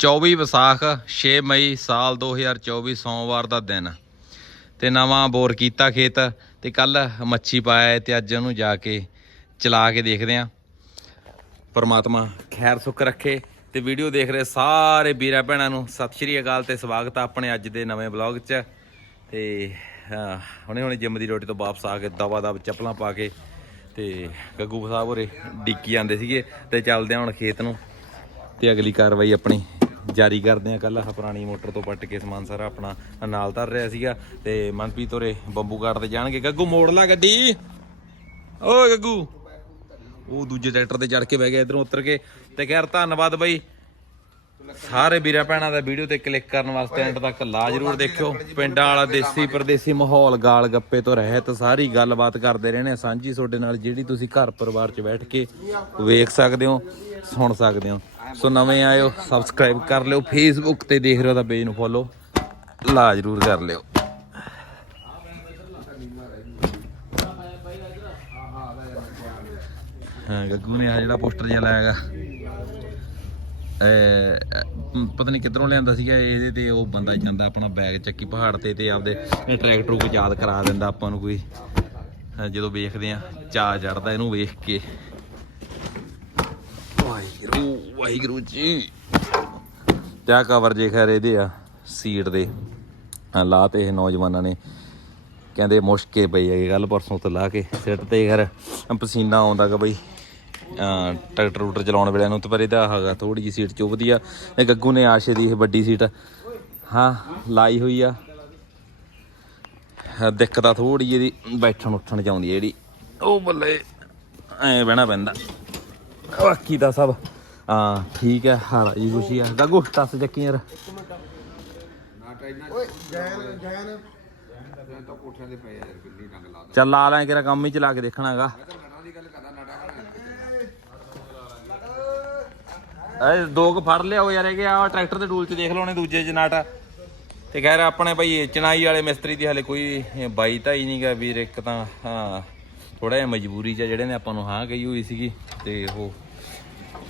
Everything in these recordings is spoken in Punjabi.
24 ਵਿਸਾਖ 6 ਮਈ ਸਾਲ 2024 ਸੋਮਵਾਰ ਦਾ ਦਿਨ। ਤੇ ਨਵਾਂ ਬੋਰ ਕੀਤਾ ਖੇਤ ਤੇ ਕੱਲ ਮੱਛੀ ਪਾਇਆ ਹੈ ਤੇ ਅੱਜ ਉਹਨੂੰ ਜਾ ਕੇ ਚਲਾ ਕੇ ਦੇਖਦੇ ਆਂ ਪਰਮਾਤਮਾ ਖੈਰ ਸੁੱਖ ਰੱਖੇ ਤੇ ਵੀਡੀਓ ਦੇਖ ਰਹੇ ਸਾਰੇ ਵੀਰਾਂ ਭੈਣਾਂ ਨੂੰ। ਸਤਿ ਸ਼੍ਰੀ ਅਕਾਲ ਤੇ ਸਵਾਗਤ ਆ ਆਪਣੇ ਅੱਜ ਦੇ ਨਵੇਂ ਬਲੌਗ 'ਚ। ਤੇ ਹੁਣੇ ਹੁਣੇ ਜਿੰਮ ਦੀ ਰੋਟੀ ਤੋਂ ਵਾਪਸ ਆ ਕੇ ਦਵਾ ਦਬ ਚੱਪਲਾਂ ਪਾ ਕੇ ਤੇ ਗੱਗੂ ਸਾਹਿਬ ਹੋਰੇ ਡਿੱਕੀ ਜਾਂਦੇ ਸੀਗੇ ਤੇ ਚੱਲਦੇ ਹੁਣ ਖੇਤ ਨੂੰ। ਤੇ ਅਗਲੀ ਕਾਰਵਾਈ ਆਪਣੀ ਜਾਰੀ ਕਰਦੇ ਆ ਕੱਲ ਆਹ ਪੁਰਾਣੀ ਮੋਟਰ ਤੋਂ ਪੱਟ ਕੇ ਸਮਾਨ ਸਾਰਾ ਆਪਣਾ ਨਾਲ ਧਰ ਰਿਹਾ ਸੀਗਾ ਤੇ ਮਨਪ੍ਰੀਤ ਹੋਰੇ ਬੰਬੂ ਕਾਟ ਤੇ ਜਾਣਗੇ। ਗੱਗੂ, ਮੋੜ ਲਾ ਗੱਡੀ। ਓ ਗੱਗੂ। ਉਹ ਦੂਜੇ ਟਰੈਕਟਰ ਤੇ ਚੜ ਕੇ ਬਹਿ ਗਿਆ ਇਧਰੋਂ ਉਤਰ ਕੇ ਤੇ ਖੈਰ, ਧੰਨਵਾਦ ਬਾਈ। ਸਾਰੇ ਵੀਰਾਂ ਭੈਣਾਂ ਦਾ ਵੀਡੀਓ ਤੇ ਕਲਿੱਕ ਕਰਨ ਵਾਸਤੇ ਐਂਡ ਤੱਕ ਲਾ ਜਰੂਰ ਦੇਖਿਓ। ਪਿੰਡਾਂ ਵਾਲਾ ਦੇਸੀ ਪਰਦੇਸੀ ਮਾਹੌਲ, ਗਾਲ ਗੱਪੇ ਤੋਂ ਰਹਿਤ, ਸਾਰੀ ਗੱਲਬਾਤ ਕਰਦੇ ਰਹਿਣੇ। ਆ ਸਾਂਝੀ ਤੁਹਾਡੇ ਨਾਲ ਜਿਹੜੀ ਤੁਸੀਂ ਘਰ ਪਰਿਵਾਰ 'ਚ ਬੈਠ ਕੇ ਵੇਖ ਸਕਦੇ ਹੋ, ਸੁਣ ਸਕਦੇ ਹੋ। ਸੋ ਨਵੇਂ ਆਇਓ ਸਬਸਕ੍ਰਾਈਬ ਕਰ ਲਿਓ ਫੇਸਬੁੱਕ ਤੇ ਦੇਖ ਰਹੇ ਹੋ ਤਾਂ ਪੇਜ ਨੂੰ ਫੋਲੋ ਲਾ ਜਰੂਰ ਕਰ ਲਿਓ। ਹਾਂ, ਗੱਗੂ ਨੇ ਆ ਜਿਹੜਾ ਪੋਸਟਰ ਜਿਹਾ ਲਾਇਆਗਾ ਪਤਾ ਨਹੀਂ ਕਿੱਧਰੋਂ ਲਿਆਂਦਾ ਸੀਗਾ, ਇਹਦੇ ਤੇ ਉਹ ਬੰਦਾ ਜਾਂਦਾ ਆਪਣਾ ਬੈਗ ਚੱਕੀ ਪਹਾੜ ਤੇ ਤੇ ਆਪਦੇ ਟਰੈਕਟਰ ਨੂੰ ਯਾਦ ਕਰਾ ਦਿੰਦਾ ਆਪਾਂ ਨੂੰ ਕੋਈ। ਅਹ ਜਦੋਂ ਵੇਖਦੇ ਆ ਚਾਹ ਚੜਦਾ ਇਹਨੂੰ ਵੇਖ ਕੇ। ਵਾਹਿਗੁਰੂ ਜੀ। ਤੇ ਆਹ ਕਵਰ ਜੇ ਖੈਰ ਇਹਦੇ ਆ ਸੀਟ ਦੇ। ਆਹ ਤੇ ਇਹ ਨੌਜਵਾਨਾਂ ਨੇ। ਕਹਿੰਦੇ ਮੁਸ਼ਕੇ ਪਈ ਹੈਗੀ ਕੱਲ ਪਰਸੋਂ ਤੋਂ ਲਾ ਕੇ ਸਿੱਟ ਤੇ ਖੈਰ। ਪਸੀਨਾ ਆਉਂਦਾ ਕਿ ਬਈ। ਟਰੈਕਟਰ ਰੂਟਰ ਚਲਾਉਣ ਵੇਲੇ ਨੂੰ ਤੇ ਪਰ ਇਹਦਾ ਹੈਗਾ ਥੋੜੀ ਜੀ ਸੀਟ ਚੁੱਭਦੀ ਆ। ਇਹ ਗੱਗੂ ਨੇ ਆਸ਼ੇ ਦੀ ਇਹ ਵੱਡੀ ਸੀਟ ਹਾਂ, ਲਾਈ ਹੋਈ ਆ। ਦਿੱਕਤ ਆ ਥੋੜੀ ਇਹਦੀ, ਬੈਠਣ ਉੱਠਣ ਚ ਆਉਂਦੀ ਆ ਜਿਹੜੀ। ਉਹ ਬੱਲੇ, ਐ ਬਹਿਣਾ ਪੈਂਦਾ। ਬਾਕੀ ਦਾ ਸਭ ਹਾਂ ਠੀਕ ਹੈ ਹਾਰਾ ਜੀ ਖੁਸ਼ੀ ਆ। ਗੱਗੂ ਟੱਸ ਚੱਕੀ ਯਾਰ। ਚੱਲ ਲਾ ਲੈ ਕਿਰਾ ਕੰਮ ਹੀ ਚਲਾ ਕੇ ਦੇਖਣਾਗਾ ਐ ਦੋ ਕੁ ਫੜ ਲਿਆਓ ਯਾਰ ਇਹ ਕਿ ਆ ਟਰੈਕਟਰ ਦੇ ਟੂਲ ਚ ਦੇਖ ਲਓ ਨੇ ਦੂਜੇ ਚ ਨਾਟ ਤੇ ਖੈਰ ਆਪਣੇ ਭਾਈ ਚਨਾਈ ਵਾਲੇ ਮਿਸਤਰੀ ਦੀ ਹਲੇ ਕੋਈ ਬਾਈ ਤਾਂ ਹੀ ਨਹੀਂਗਾ ਵੀਰ ਇੱਕ ਤਾਂ ਹਾਂ ਥੋੜਾ ਜਿਹਾ ਮਜਬੂਰੀ ਚ ਜਿਹੜੇ ਨੇ ਆਪਾਂ ਨੂੰ ਹਾਂ ਕਹੀ ਹੋਈ ਸੀਗੀ ਤੇ ਉਹ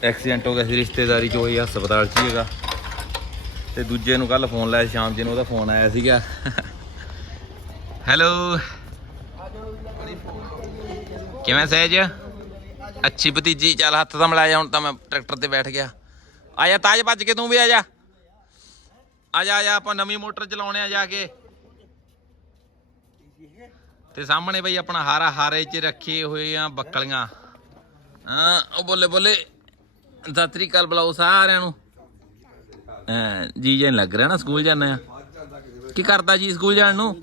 ਐਕਸੀਡੈਂਟ ਹੋ ਗਿਆ ਸੀ, ਰਿਸ਼ਤੇਦਾਰੀ ਚ ਹੋਈ ਹਸਪਤਾਲ ਚ ਹੀ ਹੈਗਾ। ਤੇ ਦੂਜੇ ਨੂੰ ਕੱਲ ਫੋਨ ਲਾਇਆ ਸ਼ਾਮ ਜੀ ਨੂੰ ਉਹਦਾ ਫੋਨ ਆਇਆ ਸੀਗਾ। ਹੈਲੋ। ਕਿਵੇਂ ਸਹਿਜ? ਅੱਛੀ ਭਤੀਜੀ, ਚੱਲ ਹੱਥ ਤਾਂ ਮਿਲਾਇਆ ਹੁਣ ਤਾਂ ਮੈਂ ਟਰੈਕਟਰ ਤੇ ਬੈਠ ਗਿਆ। ਆ ਜਾ, ਤਾਜ ਭੱਜ ਕੇ ਤੂੰ ਵੀ ਆ ਜਾ। ਆ ਜਾ ਆ ਜਾ, ਆਪਾਂ ਨਵੀਂ ਮੋਟਰ ਚਲਾਉਣੇ ਆ ਜਾ ਕੇ। ਤੇ ਸਾਹਮਣੇ ਬਈ ਆਪਣਾ ਹਾਰਾ ਹਾਰੇ 'ਚ ਰੱਖੇ ਹੋਏ ਆ ਬੱਕਲੀਆਂ। ਹਾਂ, ਉਹ ਬੋਲੇ ਬੋਲੇ। ਸਤਿ ਸ੍ਰੀ ਅਕਾਲ ਬੁਲਾਓ ਸਾਰਿਆਂ ਨੂੰ। ਹਾਂ, ਜੀ ਜਨ ਲੱਗ ਰਿਹਾ ਨਾ ਸਕੂਲ ਜਾਣਾ ਆ। ਕੀ ਕਰਦਾ ਜੀ ਸਕੂਲ ਜਾਣ ਨੂੰ?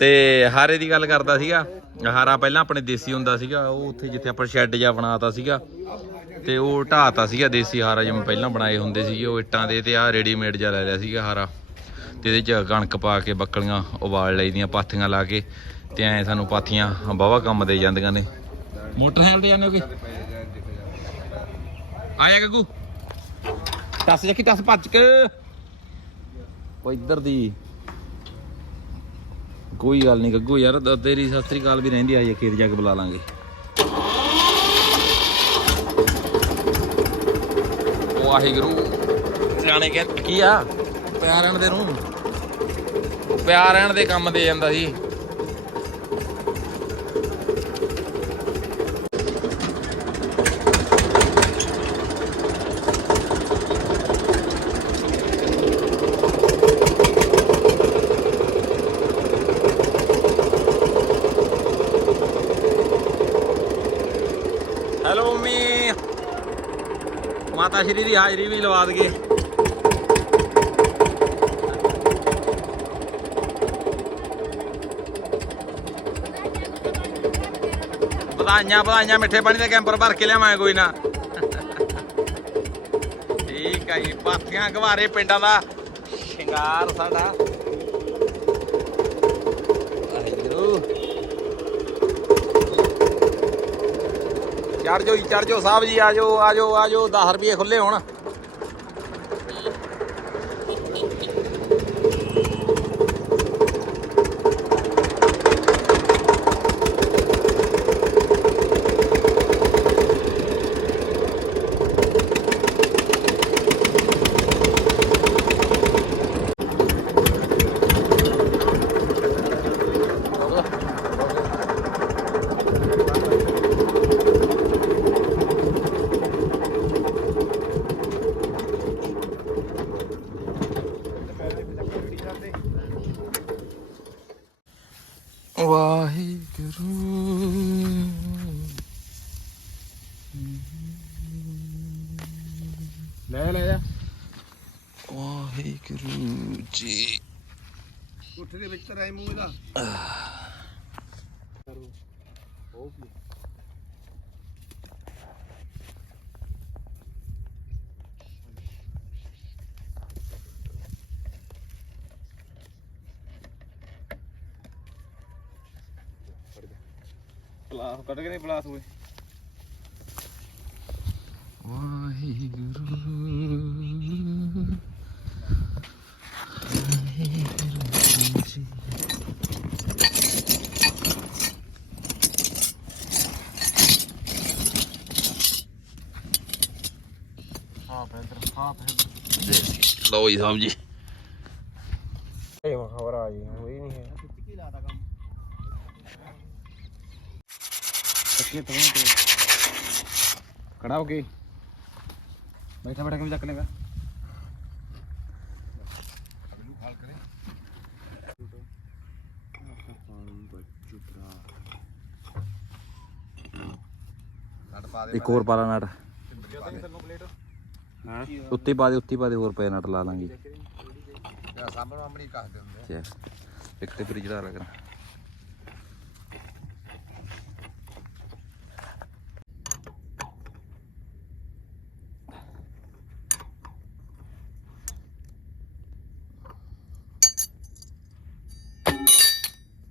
ਤੇ ਹਾਰੇ ਦੀ ਗੱਲ ਕਰਦਾ ਸੀਗਾ। ਹਾਰਾ ਪਹਿਲਾਂ ਆਪਣੇ ਦੇਸੀ ਹੁੰਦਾ ਸੀਗਾ, ਉਹ ਉੱਥੇ ਜਿੱਥੇ ਆਪਾਂ ਸ਼ੈੱਡ ਜਿਹਾ ਬਣਾਤਾ ਸੀਗਾ। ਤੇ ਉਹ ਢਾਤਾ ਸੀਗਾ ਦੇਸੀ ਹਾਰਾ ਜਿਵੇਂ ਪਹਿਲਾਂ ਬਣਾਏ ਹੁੰਦੇ ਸੀਗੇ, ਉਹ ਇੱਟਾਂ ਦੇ ਤੇ ਆਹ ਰੈਡੀਮੇਡ ਜਿਹਾ ਲੈ ਲਿਆ ਸੀਗਾ ਹਾਰਾ। ਤੇ ਇਹਦੇ ਚ ਕਣਕ ਪਾ ਕੇ ਬੱਕਲੀਆਂ ਉਬਾਲ ਲਈਦੀਆਂ ਪਾਥੀਆਂ ਲਾ ਕੇ। ਤੇ ਐ ਸਾਨੂੰ ਪਾਥੀਆਂ ਬਾਵਾ ਕੰਮ ਦੇ ਜਾਂਦੀਆਂ ਨੇ। ਮੋਟਰਸਾਈਕਲ ਤੇ ਜਾਂਦੇ ਹੋ ਕਿ? ਆਇਆ ਗੱਗੂ। ਟੱਸ ਜਾ ਟੱਸ ਭੱਜ ਕੇ। ਉਹ ਇੱਧਰ ਦੀ। ਕੋਈ ਗੱਲ ਨਹੀਂ ਗੱਗੂ ਯਾਰ ਤੇਰੀ ਸਤਿ ਸ੍ਰੀ ਅਕਾਲ ਵੀ ਰਹਿੰਦੀ ਆ ਜੇ ਖੇਤ ਜਾ ਕੇ ਬੁਲਾ ਲਾਂਗੇ। ਵਾਹਿਗੁਰੂ। ਸਿਆਣੇ ਕਹਿੰਦੇ ਕੀ ਆ? ਪਿਆਰ ਰਹਿਣ ਦੇ ਨੂੰ। ਪਿਆਰ ਰਹਿਣ ਦੇ ਕੰਮ ਦੇ ਜਾਂਦਾ ਸੀ ਹੈਲੋ ਮੰਮੀ ਮਾਤਾ ਦੀ ਹਾਜ਼ਰੀ ਵੀ ਲਵਾ ਦਗੇ ਵਧਾਈਆਂ ਵਧਾਈਆਂ, ਮਿੱਠੇ ਪਾਣੀ ਦੇ ਕੈਂਪਰ ਭਰ ਕੇ ਲਿਆਵਾਂਗੇ ਕੋਈ ਨਾ। ਠੀਕ ਆ ਜੀ ਪਾਥੀਆਂ ਘਵਾਰੇ ਪਿੰਡਾਂ ਦਾ ਸ਼ਿੰਗਾਰ ਸਾਡਾ। ਚੜ ਜਾਓ ਜੀ ਚੜ ਜਾਓ, ਸਾਹਿਬ ਜੀ ਆ ਜਾਓ ਆ ਜਾਓ ਆ ਜਾਓ 10 ਰੁਪਏ ਖੁੱਲੇ ਹੁਣ ਵਾਹਿਗੁਰੂ ਲੈ ਲੈ ਜਾ ਵਾਹਿਗੁਰੂ ਜੀ ਕੋਠੇ ਦੇ ਵਿੱਚ ਤਾਂ ਰਾਈ ਮੂੰਹ ਇਹਦਾ ਪਲਾਸ ਕੱਢ ਕੇ ਨਹੀਂ ਪਲਾਸ ਹੋਏ ਵਾਹਿਗੁਰੂ ਵਾਹਿਗੁਰੂ ਜੀ ਲਓ ਜੀ ਸਾਹਿਬ ਜੀ ਇਹ ਖਬਰ ਆ ਜੀ ਹੋਈ ਨਹੀਂ ਹੈ। ਤੇ ਖੜਾ ਹੋ ਕੇ। ਬੈਠਾ ਬੈਠਾ ਕਿਵੇਂ ਚੱਕ ਲੇਗਾ ਇੱਕ ਹੋਰ ਪਾਲਾ ਨਟ। ਹਾਂ। ਉੱਤੇ ਪਾ ਦੇ ਉੱਤੇ ਪਾ ਦੇ ਹੋਰ ਪਏ ਨਟ ਲਾ ਲਾਂਗੇ। ਸਾਹਮਣੇ ਆਮਣੀ ਕੱਸ ਦਿੰਦੇ ਇੱਕ ਤੇ ਫਿਰ ਚੜਾ ਲਾ ਕਰ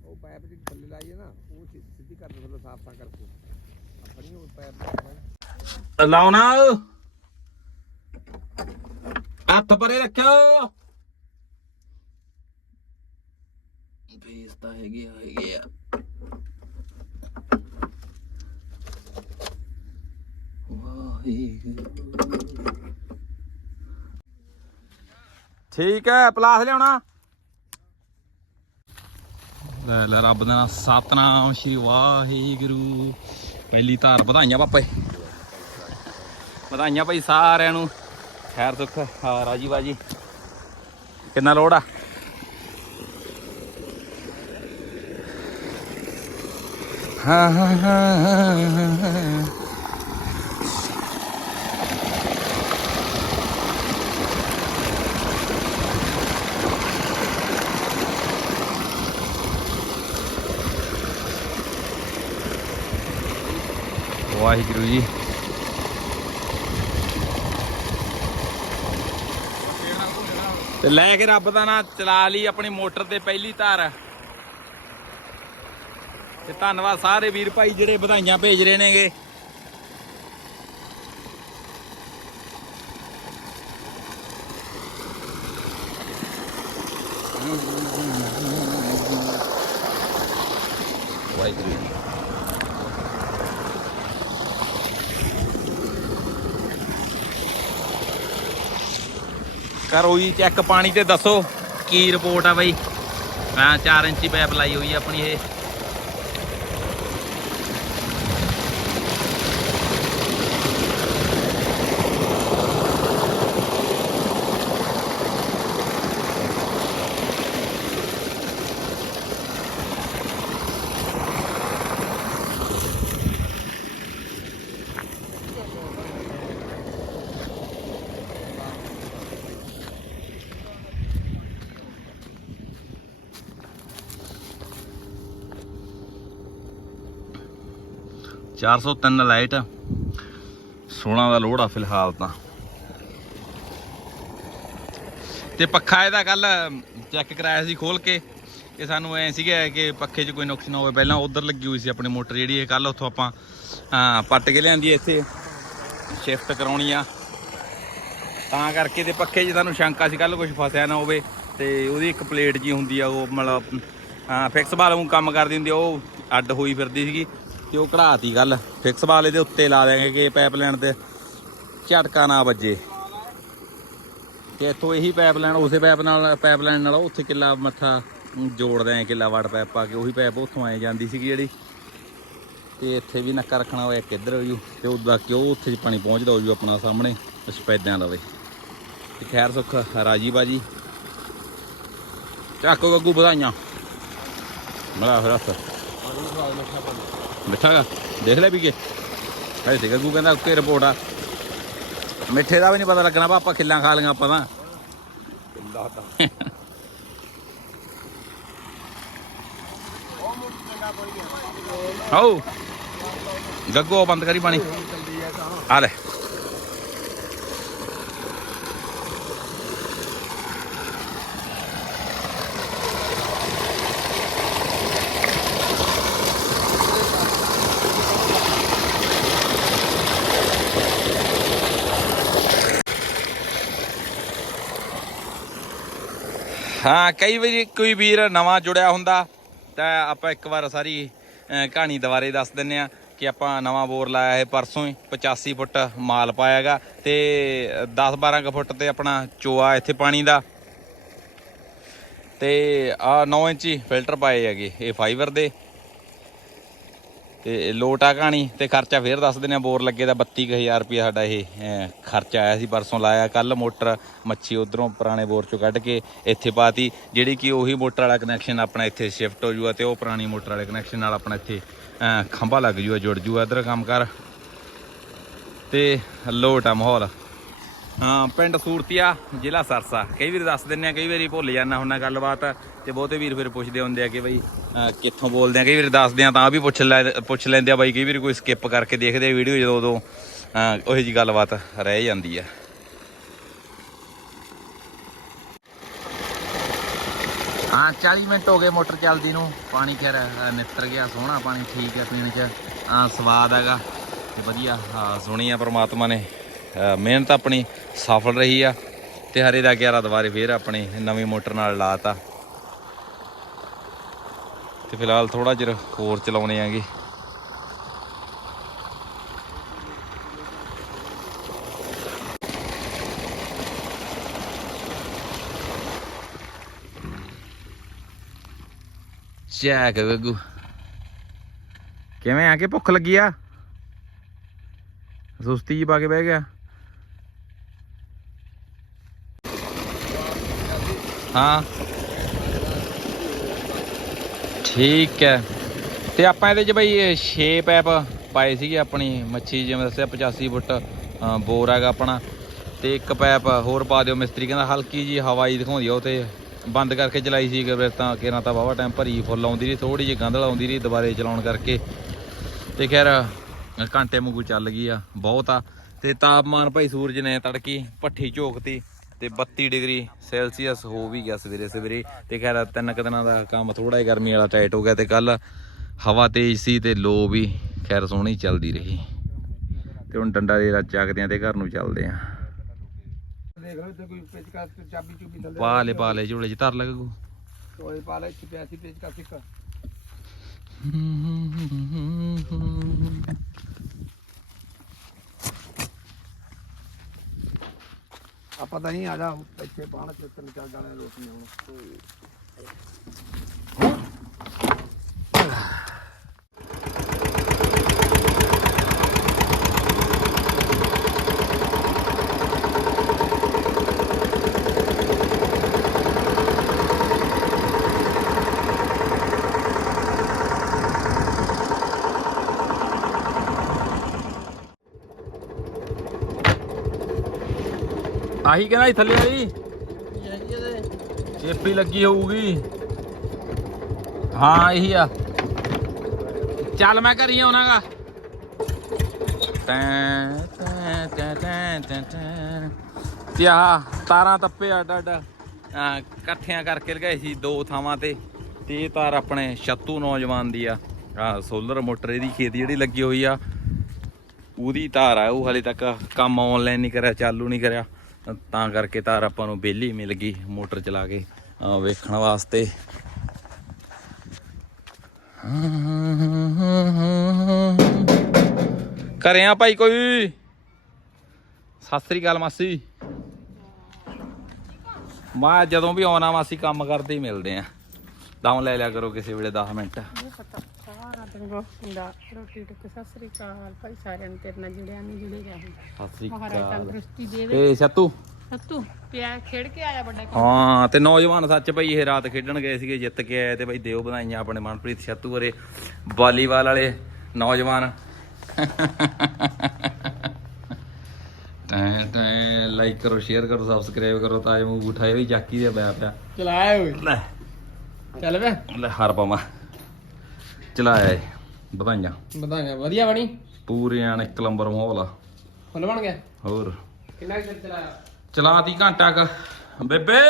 ਉਹ ਪਾਇਪ ਲਾਓ ਨਾ। ਹੱਥ ਪਰੇ ਰੱਖਿਓ। ਫੇਸ ਤਾਂ ਹੈਗੇ ਆ ਹੈਗੇ ਆ। ਵਾਹਿਗੁਰੂ। ਠੀਕ ਹੈ ਪਲਾਸ ਲਿਆਉਣਾ। ਲੈ ਲੈ ਰੱਬ ਦਾ ਨਾਮ ਸਤਨਾਮ ਸ਼੍ਰੀ ਵਾਹਿਗੁਰੂ। ਪਹਿਲੀ ਧਾਰ ਵਧਾਈਆਂ ਪਾਪੇ। ਵਧਾਈਆਂ ਭਾਈ ਸਾਰਿਆਂ ਨੂੰ। ਖੈਰ ਸੁੱਖ ਰਾਜੀ ਬਾਜੀ। ਕਿੰਨਾ ਲੋੜ ਆ? ਹਾਂ ਹਾਂ ਹਾਂ ਹਾਂ। ਵਾਹਿਗੁਰੂ ਜੀ। ਤੇ ਲੈ ਕੇ ਰੱਬ ਦਾ ਨਾਂ ਚਲਾ ਲਈ ਆਪਣੀ ਮੋਟਰ ਤੇ ਪਹਿਲੀ ਧਾਰ। ਤੇ ਧੰਨਵਾਦ ਸਾਰੇ ਵੀਰ ਭਾਈ ਜਿਹੜੇ ਵਧਾਈਆਂ ਭੇਜ ਰਹੇ ਨੇਗੇ ਵਾਹਿਗੁਰੂ ਜੀ ਕਰੋ ਜੀ ਚੈੱਕ ਪਾਣੀ ਤੇ ਦੱਸੋ। ਕੀ ਰਿਪੋਰਟ ਆ ਬਾਈ? ਮੈਂ 4 ਇੰਚੀ ਪੈਪ ਲਾਈ ਹੋਈ ਆ ਆਪਣੀ ਇਹ। ਚਾਰ ਸੌ ਤਿੰਨ ਲਾਈਟ। 16 ਦਾ ਲੋਡ ਆ ਫਿਲਹਾਲ ਤਾਂ। ਤੇ ਪੱਖਾ ਇਹਦਾ ਕੱਲ ਚੈੱਕ ਕਰਾਇਆ ਸੀ ਖੋਲ ਕੇ ਕਿ ਸਾਨੂੰ ਐ ਸੀਗਾ ਕਿ ਪੱਖੇ 'ਚ ਕੋਈ ਨੁਕਸ ਨਾ ਹੋਵੇ। ਪਹਿਲਾਂ ਉਧਰ ਲੱਗੀ ਹੋਈ ਸੀ ਆਪਣੀ ਮੋਟਰ ਜਿਹੜੀ, ਇਹ ਕੱਲ ਉੱਥੋਂ ਆਪਾਂ ਪੱਟ ਕੇ ਲਿਆਂਦੀ ਇੱਥੇ। ਸ਼ਿਫਟ ਕਰਾਉਣੀ ਆ। ਤਾਂ ਕਰਕੇ ਤੇ ਪੱਖੇ 'ਚ ਸਾਨੂੰ ਸ਼ੰਕਾ ਸੀ, ਕੱਲ ਕੁਝ ਫਸਿਆ ਨਾ ਹੋਵੇ ਤੇ ਉਹਦੀ ਇੱਕ ਪਲੇਟ ਜੀ ਹੁੰਦੀ ਆ, ਉਹ ਮਤਲਬ ਫਿਕਸ ਬਾਲ ਨੂੰ ਕੰਮ ਕਰਦੀ ਹੁੰਦੀ ਆ, ਉਹ ਅੱਡ ਹੋਈ ਫਿਰਦੀ ਸੀਗੀ। ਤੇ ਉਹ ਕਢਾਤੀ ਗੱਲ। ਫਿਕਸ ਵਾਲੇ ਦੇ ਉੱਤੇ ਲਾ ਦਿਆਂਗੇ ਕਿ ਪਾਈਪਲਾਈਨ ਤੇ। ਝਟਕਾ ਨਾ ਵੱਜੇ। ਤੇ ਇੱਥੋਂ ਇਹੀ ਪਾਈਪਲਾਈਨ ਉਸੇ ਪਾਈਪ ਨਾਲ ਪਾਈਪਲਾਈਨ ਨਾਲ ਉੱਥੇ ਕਿੱਲਾ ਮੱਥਾ ਜੋੜਦੇ ਆਂ, ਕਿੱਲਾ ਵਾਟ ਪਾਈਪ ਪਾ ਕੇ। ਉਹੀ ਪਾਈਪ ਉੱਥੋਂ ਆਏ ਜਾਂਦੀ ਸੀਗੀ ਜਿਹੜੀ। ਤੇ ਇੱਥੇ ਵੀ ਨੱਕਾ ਰੱਖਣਾ ਹੋਇਆ ਕਿੱਧਰ ਇੱਧਰ ਹੋ ਜੂ ਤੇ ਉਹਦਾ ਕਿਉਂ ਉੱਥੇ ਪਾਣੀ ਪਹੁੰਚਦਾ ਹੋ ਜੂ ਆਪਣਾ ਸਾਹਮਣੇ ਸਪੈਦਿਆਂ ਲਵੇ ਤੇ ਖੈਰ ਸੁੱਖ, ਰਾਜੀ ਬਾਜੀ। ਚੱਕੋ ਗੱਗੂ ਵਧਾਈਆਂ। ਮਲਾ ਫਿਰ ਹੱਥ। ਮਿੱਠਾ ਦੇਖ ਲੈ ਵੀ ਕੇ। ਤੇ ਗੱਗੂ ਕਹਿੰਦਾ ਓਕੇ ਰਿਪੋਰਟ ਆ। ਮਿੱਠੇ ਦਾ ਵੀ ਨਹੀਂ ਪਤਾ ਲੱਗਣਾ ਪਾ ਆਪਾਂ ਖਿੱਲਾਂ ਖਾ ਲੀਆਂ ਆਪਾਂ ਤਾਂ। ਕਿੰਦਾ ਤਾਂ ਆਓ। ਗੱਗੂ ਬੰਦ ਕਰੀ ਪਾਣੀ। ਆ ਲੈ। ਹਾਂ, ਕਈ ਵਾਰੀ ਕੋਈ ਵੀਰ ਨਵਾਂ ਜੁੜਿਆ ਹੁੰਦਾ, ਤਾਂ ਆਪਾਂ ਇੱਕ ਵਾਰ ਸਾਰੀ ਕਹਾਣੀ ਦੁਬਾਰੇ ਦੱਸ ਦਿੰਨੇ ਆ ਕਿ ਆਪਾਂ ਨਵਾਂ ਬੋਰ ਲਾਇਆ ਹੈ ਪਰਸੋਂ ਹੀ 85 ਫੁੱਟ ਮਾਲ ਪਾਇਆਗਾ ਤੇ 10 12 ਕੁ ਫੁੱਟ ਤੇ ਆਪਣਾ ਚੋਆ ਇੱਥੇ ਪਾਣੀ ਦਾ। ਤੇ ਆ 9 ਇੰਚੀ ਫਿਲਟਰ ਪਾਏ ਹੈਗੇ, ਇਹ ਫਾਈਬਰ ਦੇ। ਤੇ ਲੋਟਾ ਕਹਾਣੀ ਤੇ ਖਰਚਾ ਫੇਰ ਦੱਸ ਦਿੰਦੇ ਆ, ਬੋਰ ਲੱਗੇ ਦਾ 32000 ਰੁਪਏ ਸਾਡਾ ਇਹ ਖਰਚਾ ਆਇਆ ਸੀ ਪਰਸੋਂ ਲਾਇਆ ਕੱਲ ਮੋਟਰ ਮੱਛੀ ਉਧਰੋਂ ਪੁਰਾਣੇ ਬੋਰ ਚੋਂ ਕੱਢ ਕੇ ਇੱਥੇ ਪਾਤੀ, ਜਿਹੜੀ ਕਿ ਉਹੀ ਮੋਟਰ ਵਾਲਾ ਕਨੈਕਸ਼ਨ ਆਪਣਾ ਇੱਥੇ ਸ਼ਿਫਟ ਹੋ ਜੂਗਾ ਤੇ ਉਹ ਪੁਰਾਣੀ ਮੋਟਰ ਵਾਲੇ ਕਨੈਕਸ਼ਨ ਨਾਲ ਆਪਣਾ ਇੱਥੇ ਖੰਭਾ ਲੱਗ ਜੂਗਾ ਜੁੜ ਜੂਗਾ ਇਧਰ ਕੰਮ ਕਰ। ਤੇ ਲੋਟ ਆ ਮਾਹੌਲ। ਪਿੰਡ ਸੂਰਤੀਆ ਜ਼ਿਲ੍ਹਾ ਸਰਸਾ। ਕਈ ਵਾਰੀ ਦੱਸ ਦਿੰਨੇ ਆ ਕਈ ਵਾਰੀ ਭੁੱਲ ਜਾਂਦਾ ਹੁੰਨਾ ਗੱਲਬਾਤ। ਤੇ ਬਹੁਤੇ ਵੀਰ ਫਿਰ ਪੁੱਛਦੇ ਹੁੰਦੇ ਆ ਕਿ ਬਈ ਕਿੱਥੋਂ ਬੋਲਦੇ ਆ? ਕਈ ਵਾਰੀ ਦੱਸਦੇ ਆ ਤਾਂ ਵੀ ਪੁੱਛ ਲੈ ਪੁੱਛ ਲੈਂਦੇ ਆ ਬਾਈ ਕਈ ਵਾਰੀ ਕੋਈ ਸਕਿਪ ਕਰਕੇ ਦੇਖਦੇ ਆ ਵੀਡੀਓ ਜਦੋਂ ਉਦੋਂ ਅਹ, ਜੀ ਗੱਲਬਾਤ ਰਹਿ ਜਾਂਦੀ ਆ। ਹਾਂ 40 ਮਿੰਟ ਹੋ ਗਏ ਮੋਟਰ ਚੱਲਦੀ ਨੂੰ। ਪਾਣੀ ਖੈਰ ਨਿੱਤਰ ਗਿਆ ਸੋਹਣਾ ਪਾਣੀ ਠੀਕ ਹੈ ਪੀਣ ਚ। ਹਾਂ ਸਵਾਦ ਹੈਗਾ। ਤੇ ਵਧੀਆ ਹਾਂ ਸੋਹਣੀ ਆ ਪ੍ਰਮਾਤਮਾ ਨੇ। ਮਿਹਨਤ ਆਪਣੀ ਸਫਲ ਰਹੀ ਆ ਤੇ ਹਰੇ ਦਾ 11 ਦੁਬਾਰੇ ਫੇਰ ਆਪਣੀ ਨਵੀਂ ਮੋਟਰ ਨਾਲ ਲਾਤਾ। ਤੇ ਫਿਲਹਾਲ ਥੋੜਾ ਜਿਹਾ ਹੋਰ ਚਲਾਉਣੇ ਆਂਗੇ। ਚੈਕ ਗੱਗੂ। ਕਿਵੇਂ ਆ? ਕੇ ਭੁੱਖ ਲੱਗੀ ਆ? ਸੁਸਤੀ ਜੀ ਪਾ ਕੇ ਬਹਿ ਗਿਆ। ਹਾਂ। ਠੀਕ ਹੈ। ਤੇ ਆਪਾਂ ਇਹਦੇ ਚ ਬਈ 6 ਪੈਪ ਪਾਏ ਸੀਗੇ ਆਪਣੀ ਮੱਛੀ, ਜਿਵੇਂ ਦੱਸਿਆ 85 ਫੁੱਟ ਬੋਰ ਹੈਗਾ ਆਪਣਾ। ਤੇ ਇੱਕ ਪੈਪ ਹੋਰ ਪਾ ਦਿਓ ਮਿਸਤਰੀ, ਕਹਿੰਦਾ ਹਲਕੀ ਜੀ ਹਵਾਈ ਦਿਖਾਉਂਦੀ ਆ, ਉਹ ਤੇ ਬੰਦ ਕਰਕੇ ਚਲਾਈ ਸੀ, ਫਿਰ ਤਾਂ ਕਿਰਾਂ ਤਾਂ ਵਾਵਾ ਟਾਈਮ ਭਰੀ, ਫੁੱਲ ਆਉਂਦੀ ਰਹੀ ਥੋੜੀ ਜਿਹੀ ਗੰਧਲ ਆਉਂਦੀ ਰਹੀ, ਦੁਬਾਰੇ ਚਲਾਉਣ ਕਰਕੇ। ਤੇ ਖੈਰ, ਘੰਟੇ ਵਾਂਗੂ ਚੱਲ ਗਈ ਆ, ਬਹੁਤ ਆ। ਤੇ ਤਾਪਮਾਨ ਭਾਈ ਸੂਰਜ ਨੇ ਤੜਕੀ, ਭੱਠੀ ਝੋਕਤੀ। ਤੇ 32 ਡਿਗਰੀ ਸੈਲਸੀਅਸ ਹੋ ਵੀ ਗਿਆ ਸਵੇਰੇ ਸਵੇਰੇ। ਤੇ ਖੈਰ ਤਿੰਨ ਕੁ ਦਿਨਾਂ ਦਾ ਕੰਮ ਥੋੜਾ ਜਿਹਾ ਗਰਮੀ ਵਾਲਾ ਟਾਈਟ ਹੋ ਗਿਆ ਤੇ ਕੱਲ ਹਵਾ ਤੇਜ਼ ਸੀ ਤੇ ਲੋ ਵੀ ਖੈਰ ਸੋਹਣੀ ਚੱਲਦੀ ਰਹੀ। ਤੇ ਹੁਣ ਡੰਡਾ ਦੇ ਚੱਕਦੇ ਆ ਤੇ ਘਰ ਨੂੰ ਚੱਲਦੇ ਆ। ਦੇਖ ਲਓ ਇੱਥੇ ਕੋਈ ਪੇਚਕਸ ਤੇ ਚਾਬੀ ਚੁਬੀ ਥੱਲੇ ਪਾ ਲੈ ਪਾ ਲੈ ਝੋਲੇ ਚ ਧਰ ਲੱਗੂ। ਤੋਏ ਪਾ ਲੈ ਇੱਥੇ ਪਿਆ ਸੀ ਪੇਚਕਸ ਇੱਕ। ਆਪਾਂ ਤਾਂ ਹੀ ਆ ਜਾ ਇੱਥੇ ਪਾਣ ਚ ਤਿੰਨ ਚਾਰ ਜਾਣੇ ਲੋਕ ਨੇ ਆਹੀ ਕਹਿੰਦਾ ਸੀ ਥੱਲੇ ਵਾਲੀ। ਚੇਪੀ ਲੱਗੀ ਹੋਊਗੀ। ਹਾਂ ਇਹੀ ਆ। ਚੱਲ ਮੈਂ ਘਰੀ ਆਉਣਾਗਾ ਤੇ ਆਹ ਤਾਰਾਂ ਤੱਪੇ ਅੱਡ ਅੱਡ। ਇਕੱਠੀਆਂ ਕਰਕੇ ਲਗਾਏ ਸੀ ਦੋ ਥਾਵਾਂ ਤੇ। ਤੇ ਇਹ ਤਾਰ ਆਪਣੇ ਛੱਤੂ ਨੌਜਵਾਨ ਦੀ ਆ। ਆ ਸੋਲਰ ਮੋਟਰ ਇਹਦੀ ਖੇਤ ਜਿਹੜੀ ਲੱਗੀ ਹੋਈ ਆ। ਉਹਦੀ ਤਾਰ ਆ ਉਹ ਹਲੇ ਤੱਕ ਕੰਮ ਆਨਲਾਈਨ ਨਹੀਂ ਕਰਿਆ ਚਾਲੂ ਨਹੀਂ ਕਰਿਆ। ਤਾਂ ਕਰਕੇ ਤਾਰ ਆਪਾਂ ਨੂੰ ਬੇਲੀ ਮਿਲ ਗਈ ਮੋਟਰ ਚਲਾ ਕੇ ਵੇਖਣ ਵਾਸਤੇ। ਕਰਿਆ ਭਾਈ ਕੋਈ? ਸਤਿ ਸ੍ਰੀ ਅਕਾਲ ਮਾਸੀ। ਮੈਂ ਜਦੋਂ ਵੀ ਆਉਣਾ ਮਾਸੀ, ਕੰਮ ਕਰਦੇ ਹੀ ਮਿਲਦੇ ਆ। ਦਮ ਲੈ ਲਿਆ ਕਰੋ ਕਿਸੇ ਵੇਲੇ 10 ਮਿੰਟ। ਇਹ ਪਤਾ ਸਾਰਾ ਦਿਨ ਗੋਸਤਿੰਦਾ ਰੋਟੀ ਟੁੱਕ ਸਤਿ ਸ੍ਰੀ ਅਕਾਲ। ਭਾਈ ਸਾਰਿਆਂ ਨੂੰ ਤੇਰੇ ਨਾਲ ਜੁੜਿਆ ਨਹੀਂ ਜੁੜੇ ਰਹੇ। ਸਤਿ ਸ੍ਰੀ ਮਹਾਰਾਜ ਅਕਾਲ। ਤੰਦਰੁਸਤੀ ਦੇਵੇ। ਤੇ ਸੱਤੂ? ਸੱਤੂ ਪਿਆ ਖੇਡ ਕੇ ਆਇਆ ਵੱਡਾ ਹਾਂ ਤੇ ਨੌਜਵਾਨ ਸੱਚ ਭਾਈ ਇਹ ਰਾਤ ਖੇਡਣ ਗਏ ਸੀਗੇ ਜਿੱਤ ਕੇ ਆਏ ਤੇ ਭਾਈ ਦਿਓ ਵਧਾਈਆਂ ਆਪਣੇ ਮਨਪ੍ਰੀਤ ਛੱਤੂ ਵਰੇ ਵਾਲੀਬਾਲ ਵਾਲੇ ਨੌਜਵਾਨ। ਤੈ ਤੈ ਲਾਈਕ ਕਰੋ ਸ਼ੇਅਰ ਕਰੋ ਸਬਸਕ੍ਰਾਈਬ ਕਰੋ ਤਾਂ ਇਹ ਮੂੰਹ ਉਠਾਏ ਵੀ ਜਾਕੀ ਦੇ ਪਿਆ ਪਿਆ ਚਲਾਇਆ ਓਏ। ਲੈ। ਚੱਲ ਵੇ। ਲੈ ਹਰ ਪਾਵਾਂ। ਚਲਾਇਆ ਏ ਵਧਾਈਆਂ। ਵਧਾਈਆਂ ਵਧੀਆ ਬਣੀ? ਪੂਰੇ ਆਣ ਇੱਕ ਨੰਬਰ ਮਾਹੌਲ ਆ। ਫੁੱਲ ਬਣ ਗਿਆ? ਹੋਰ? ਕਿੰਨਾ ਚਿਰ ਚਲਾਇਆ? ਚਲਾਤੀ ਘੰਟਾ ਕ। ਬੇਬੇ!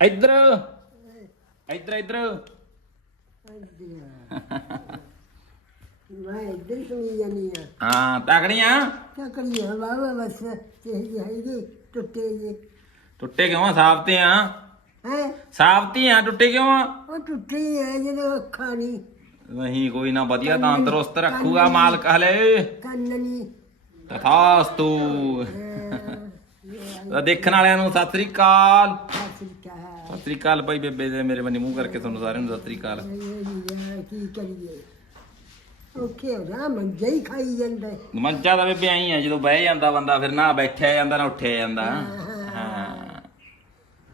ਇੱਧਰ। ਇੱਧਰ ਇੱਧਰ। ਮੈਂ ਇੱਧਰ ਸੁਣੀ ਜਾਨੀ ਆ ਹਾਂ ਤਕੜੀਆਂ। ਕਿਆ ਕਰੀਏ ਬਾਬਾ ਬਸ ਚਾਹੀਦੀ ਹੈਗੀ ਟੁੱਟੇ ਜੇ। ਟੁੱਟੇ ਕਿਉਂ ਆ? ਸਾਫਤੇ ਆ। ਹੈ? ਸਾਫਤੀ ਆ ਟੁੱਟੇ ਕਿਉਂ ਆ? ਉਹ ਟੁੱਟੇ ਹੀ ਜਦੋਂ ਅੱਖਾਂ ਨਹੀਂ ਨਹੀਂ ਕੋਈ ਨਾ ਵਧੀਆ ਤੰਦਰੁਸਤ ਰੱਖੂਗਾ ਮਾਲਕ ਹਲੇ। ਕੰਨ ਨਹੀਂ। ਤਥਾਸਤੂ। ਦੇਖਣ ਵਾਲਿਆਂ ਨੂੰ ਸਤਿ ਸ੍ਰੀ ਅਕਾਲ। ਸਤਿ ਸ੍ਰੀ ਅਕਾਲ। ਭਾਈ ਬੇਬੇ ਦੇ ਮੇਰੇ ਬੰਨੀ ਮੂੰਹ ਕਰਕੇ ਤੁਹਾਨੂੰ ਸਾਰਿਆਂ ਨੂੰ ਸਤਿ ਸ੍ਰੀ ਅਕਾਲ। ਕੀ ਕਰੀਏ? ਓਕੇ ਨਾ ਮੰਜਾ ਹੀ ਖਾਈ ਜਾਂਦਾ। ਮੰਜਾ ਦਾ ਬੇਬੇ ਆਈ ਆ ਜਦੋਂ ਬਹਿ ਜਾਂਦਾ ਬੰਦਾ ਫਿਰ ਨਾ ਬੈਠਿਆ ਜਾਂਦਾ ਨਾ ਉੱਠਿਆ ਜਾਂਦਾ।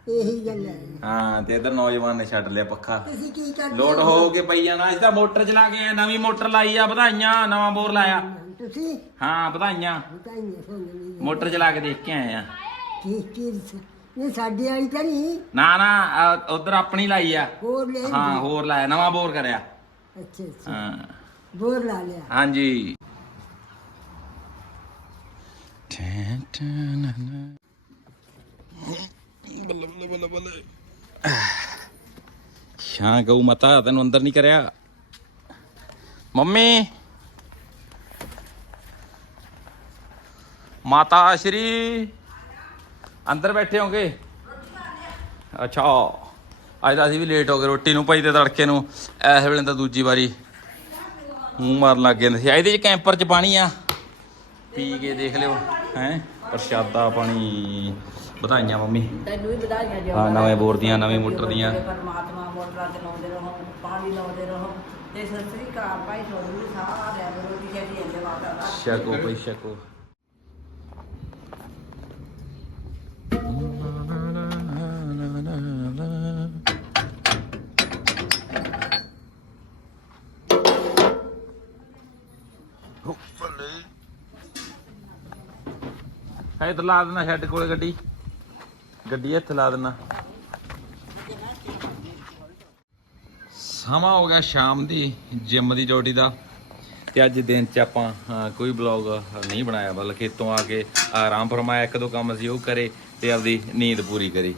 ਇਹੀ ਗੱਲ ਹੈ। ਹਾਂ ਤੇ ਇਧਰ ਨੌਜਵਾਨ ਨੇ ਛੱਡ ਲਿਆ ਪੱਖਾ। ਤੁਸੀਂ ਕੀ ਕਰਦੇ ਲੋਡ ਹੋ ਕੇ ਪਈ ਜਾਣਾ ਅਸੀਂ ਤਾਂ ਮੋਟਰ ਚਲਾ ਕੇ ਆਏ ਨਵੀਂ ਮੋਟਰ ਲਾਈ ਆ ਵਧਾਈਆਂ ਨਵਾਂ ਬੋਰ ਲਾਇਆ। ਤੁਸੀਂ? ਹਾਂ ਵਧਾਈਆਂ। ਬਤਾਈਏ ਸਾਨੂੰ ਮੋਟਰ ਚਲਾ ਕੇ ਦੇਖ ਕੇ ਆਏ ਆ। ਕੀ ਕੀ ਇਹ ਸਾਡੇ ਵਾਲੀ ਤਾਂ ਨਹੀਂ। ਨਾ ਨਾ ਉਧਰ ਆਪਣੀ ਲਾਈ ਆ। ਹੋਰ ਲੈ ਹਾਂ ਹੋਰ ਲਾਇਆ ਨਵਾਂ ਬੋਰ ਕਰਿਆ। ਅੱਛਾ ਅੱਛਾ। ਹਾਂ। ਬੋਰ ਲਾ ਲਿਆ। ਹਾਂਜੀ। ਸ਼ਾਂ ਗਊ ਮਤਾ, ਤੈਨੂੰ ਅੰਦਰ ਨਹੀਂ ਕਰਿਆ। ਮੰਮੀ। ਮਾਤਾ ਸ਼੍ਰੀ, ਅੰਦਰ ਬੈਠੇ ਹੋਗੇ? ਅੱਛਾ। ਅੱਜ ਤਾਂ ਅਸੀਂ ਵੀ ਲੇਟ ਹੋ ਗਏ, ਰੋਟੀ ਨੂੰ ਭਾਈ ਤੇ ਤੜਕੇ ਨੂੰ। ਇਸ ਵੇਲੇ ਤਾਂ ਦੂਜੀ ਵਾਰੀ ਮੂੰਹ ਮਾਰਨ ਲੱਗ ਗਏ ਸੀ ਇਹਦੇ ਚ ਕੈਂਪਰ ਚ ਪਾਣੀ ਆ। ਪੀ ਕੇ ਦੇਖ ਲਿਓ, ਹੈ। ਪ੍ਰਸ਼ਾਦਾ ਪਾਣੀ ਵਧਾਈਆਂ ਮੰਮੀ। ਤੈਨੂੰ ਵੀ ਵਧਾਈਆਂ ਹਾਂ ਨਵੇਂ ਬੋਰ ਦੀਆਂ ਨਵੀਂ ਮੋਟਰ ਦੀਆਂ। ਪਰਮਾਤਮਾ ਮੋਟਰਾਂ ਚਲਾਉਂਦੇ ਰਹੋ ਪਾਣੀ ਲਾਉਂਦੇ ਰਹੋ। ਤੇ ਸਤਿ ਸ੍ਰੀ ਅਕਾਲ ਭਾਈ ਤੁਹਾਨੂੰ ਸਾਰਿਆਂ ਨੂੰ ਰੋਟੀ ਜਿਹੜੀ ਹੈ ਮਾਤਾ ਦਾ ਛਕੋ ਭਾਈ ਛਕੋ ਹੈ ਲਾ ਦੇਣਾ ਸ਼ੈੱਡ ਕੋਲੇ ਗੱਡੀ। ਗੱਡੀ ਇੱਥੇ ਲਾ ਦੇਣਾ। ਸਮਾਂ ਹੋ ਗਿਆ ਸ਼ਾਮ ਦੀ ਜਿਮ ਦੀ ਡਿਊਟੀ ਦਾ। ਤੇ ਅੱਜ ਦਿਨ ਚ ਆਪਾਂ ਅਹ, ਕੋਈ ਬਲੌਗ ਨਹੀਂ ਬਣਾਇਆ ਬਲਕਿ ਖੇਤੋਂ ਆ ਕੇ ਆਰਾਮ ਫਰਮਾਇਆ ਇੱਕ ਦੋ ਕੰਮ ਸੀ ਉਹ ਕਰੇ ਤੇ ਆਪਦੀ ਨੀਂਦ ਪੂਰੀ ਕਰੀ।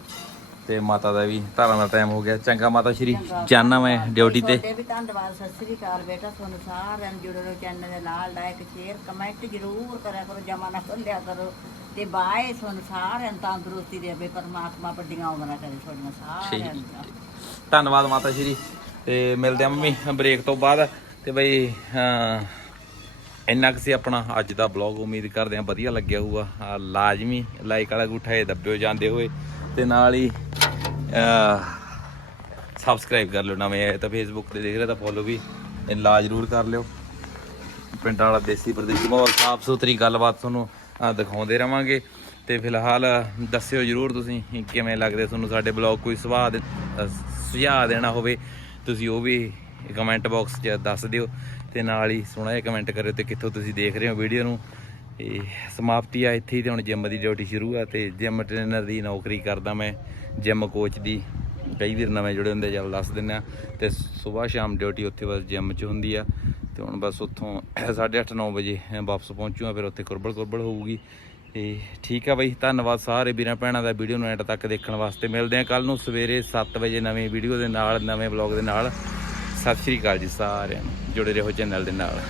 ਤੇ ਮਾਤਾ ਦਾ ਵੀ ਧਾਰਾਂ ਦਾ ਟਾਈਮ ਹੋ ਗਿਆ। ਚੰਗਾ ਮਾਤਾ ਸ਼੍ਰੀ ਜਾਨਾ ਮੈਂ ਡਿਊਟੀ ਤੇ। ਤੁਹਾਡੇ ਵੀ ਧੰਨਵਾਦ ਸਤਿ ਸ੍ਰੀ ਅਕਾਲ ਬੇਟਾ ਤੁਹਾਨੂੰ ਸਾਰਿਆਂ ਨੂੰ ਜੁੜੇ ਰਹੋ ਚੈਨਲ ਦੇ ਨਾਲ ਲਾਇਕ ਸ਼ੇਅਰ ਕਮੈਂਟ ਜ਼ਰੂਰ ਕਰਿਆ ਕਰੋ ਜਮਾ ਨਾ ਭੁੱਲਿਆ ਕਰੋ। ਤੇ ਬਾਏ ਤੁਹਾਨੂੰ ਸਾਰਿਆਂ ਨੂੰ ਤੰਦਰੁਸਤੀ ਦੇਵੇ ਪਰਮਾਤਮਾ ਵੱਡੀਆਂ ਉਮਰਾਂ ਕਰੇ ਤੁਹਾਡੀਆਂ ਸਾਰਿਆਂ ਦੀਆਂ। ਧੰਨਵਾਦ ਮਾਤਾ ਸ਼੍ਰੀ। ਤੇ ਮਿਲਦੇ ਆ ਮੰਮੀ ਬ੍ਰੇਕ ਤੋਂ ਬਾਅਦ। ਤੇ ਬਈ ਇੰਨਾ ਕੁ ਸੀ ਆਪਣਾ ਅੱਜ ਦਾ ਬਲੌਗ ਉਮੀਦ ਕਰਦੇ ਆ ਵਧੀਆ ਲੱਗਿਆ ਹੋਊਗਾ। ਲਾਜ਼ਮੀ ਲਾਈਕ ਵਾਲਾ ਗੁੱਠਾ ਇਹ ਦੱਬਿਓ ਜਾਂਦੇ ਹੋਏ। ਤੇ ਨਾਲ ਹੀ ਸਬਸਕ੍ਰਾਈਬ ਕਰ ਲਿਓ ਨਵੇਂ ਆਏ ਤਾਂ ਫੇਸਬੁੱਕ ਤੇ ਦੇਖ ਰਹੇ ਤਾਂ ਫੋਲੋ ਵੀ ਲਾ ਜ਼ਰੂਰ ਕਰ ਲਿਓ। ਪਿੰਡ ਵਾਲਾ ਦੇਸੀ ਪ੍ਰਦੇਸ਼ੀ ਮਾਹੌਲ ਸਾਫ਼ ਸੁਥਰੀ ਗੱਲਬਾਤ ਤੁਹਾਨੂੰ ਦਿਖਾਉਂਦੇ ਰਵਾਂਗੇ। ਤੇ ਫਿਲਹਾਲ, ਦੱਸਿਓ ਜਰੂਰ ਤੁਸੀਂ ਕਿਵੇਂ ਲੱਗਦੇ ਤੁਹਾਨੂੰ ਸਾਡੇ ਬਲੌਗ, ਕੋਈ ਸੁਭਾਅ ਦੇ ਸੁਝਾਅ ਦੇਣਾ ਹੋਵੇ, ਤੁਸੀਂ ਉਹ ਵੀ ਕਮੈਂਟ ਬਾਕਸ 'ਚ ਦੱਸ ਦਿਓ। ਤੇ ਨਾਲ ਹੀ ਸੋਹਣਾ ਜਿਹਾ ਕਮੈਂਟ ਕਰਿਓ ਤੇ ਕਿੱਥੋਂ ਤੁਸੀਂ ਦੇਖ ਰਹੇ ਹੋ ਵੀਡੀਓ ਨੂੰ। ਇਹ ਸਮਾਪਤੀ ਆ ਇੱਥੇ ਹੀ ਤੇ ਹੁਣ ਜਿਮ ਦੀ ਡਿਊਟੀ ਸ਼ੁਰੂ ਆ ਤੇ ਜਿਮ ਟ੍ਰੇਨਰ ਦੀ ਨੌਕਰੀ ਕਰਦਾ ਮੈਂ, ਜਿਮ ਕੋਚ ਦੀ। ਕਈ ਵੀਰ ਨਵੇਂ ਜੁੜੇ ਹੁੰਦੇ ਜਲ ਦੱਸ ਦਿੰਦੇ ਆ। ਤੇ ਸਵੇਰ ਸ਼ਾਮ ਡਿਊਟੀ ਉੱਥੇ ਬਸ ਜਿਮ 'ਚ ਹੁੰਦੀ ਆ। ਤੇ ਹੁਣ ਬਸ ਉੱਥੋਂ 8:30 9 ਵਜੇ ਵਾਪਸ ਪਹੁੰਚੂਗਾ ਫਿਰ ਉੱਥੇ ਕੁਰਬਲ ਕੁਰਬਲ ਹੋਊਗੀ। ਤੇ ਠੀਕ ਆ ਬਈ, ਧੰਨਵਾਦ ਸਾਰੇ ਵੀਰਾਂ ਭੈਣਾਂ ਦਾ ਵੀਡੀਓ ਨੂੰ ਐਂਡ ਤੱਕ ਦੇਖਣ ਵਾਸਤੇ। ਮਿਲਦੇ ਆ ਕੱਲ ਨੂੰ ਸਵੇਰੇ 7 ਵਜੇ ਨਵੇਂ ਵੀਡੀਓ ਦੇ ਨਾਲ, ਨਵੇਂ ਵਲੌਗ ਦੇ ਨਾਲ। ਸਤਿ ਸ਼੍ਰੀ ਅਕਾਲ ਜੀ ਸਾਰਿਆਂ ਨੂੰ। ਜੁੜੇ ਰਹੋ ਚੈਨਲ ਦੇ ਨਾਲ।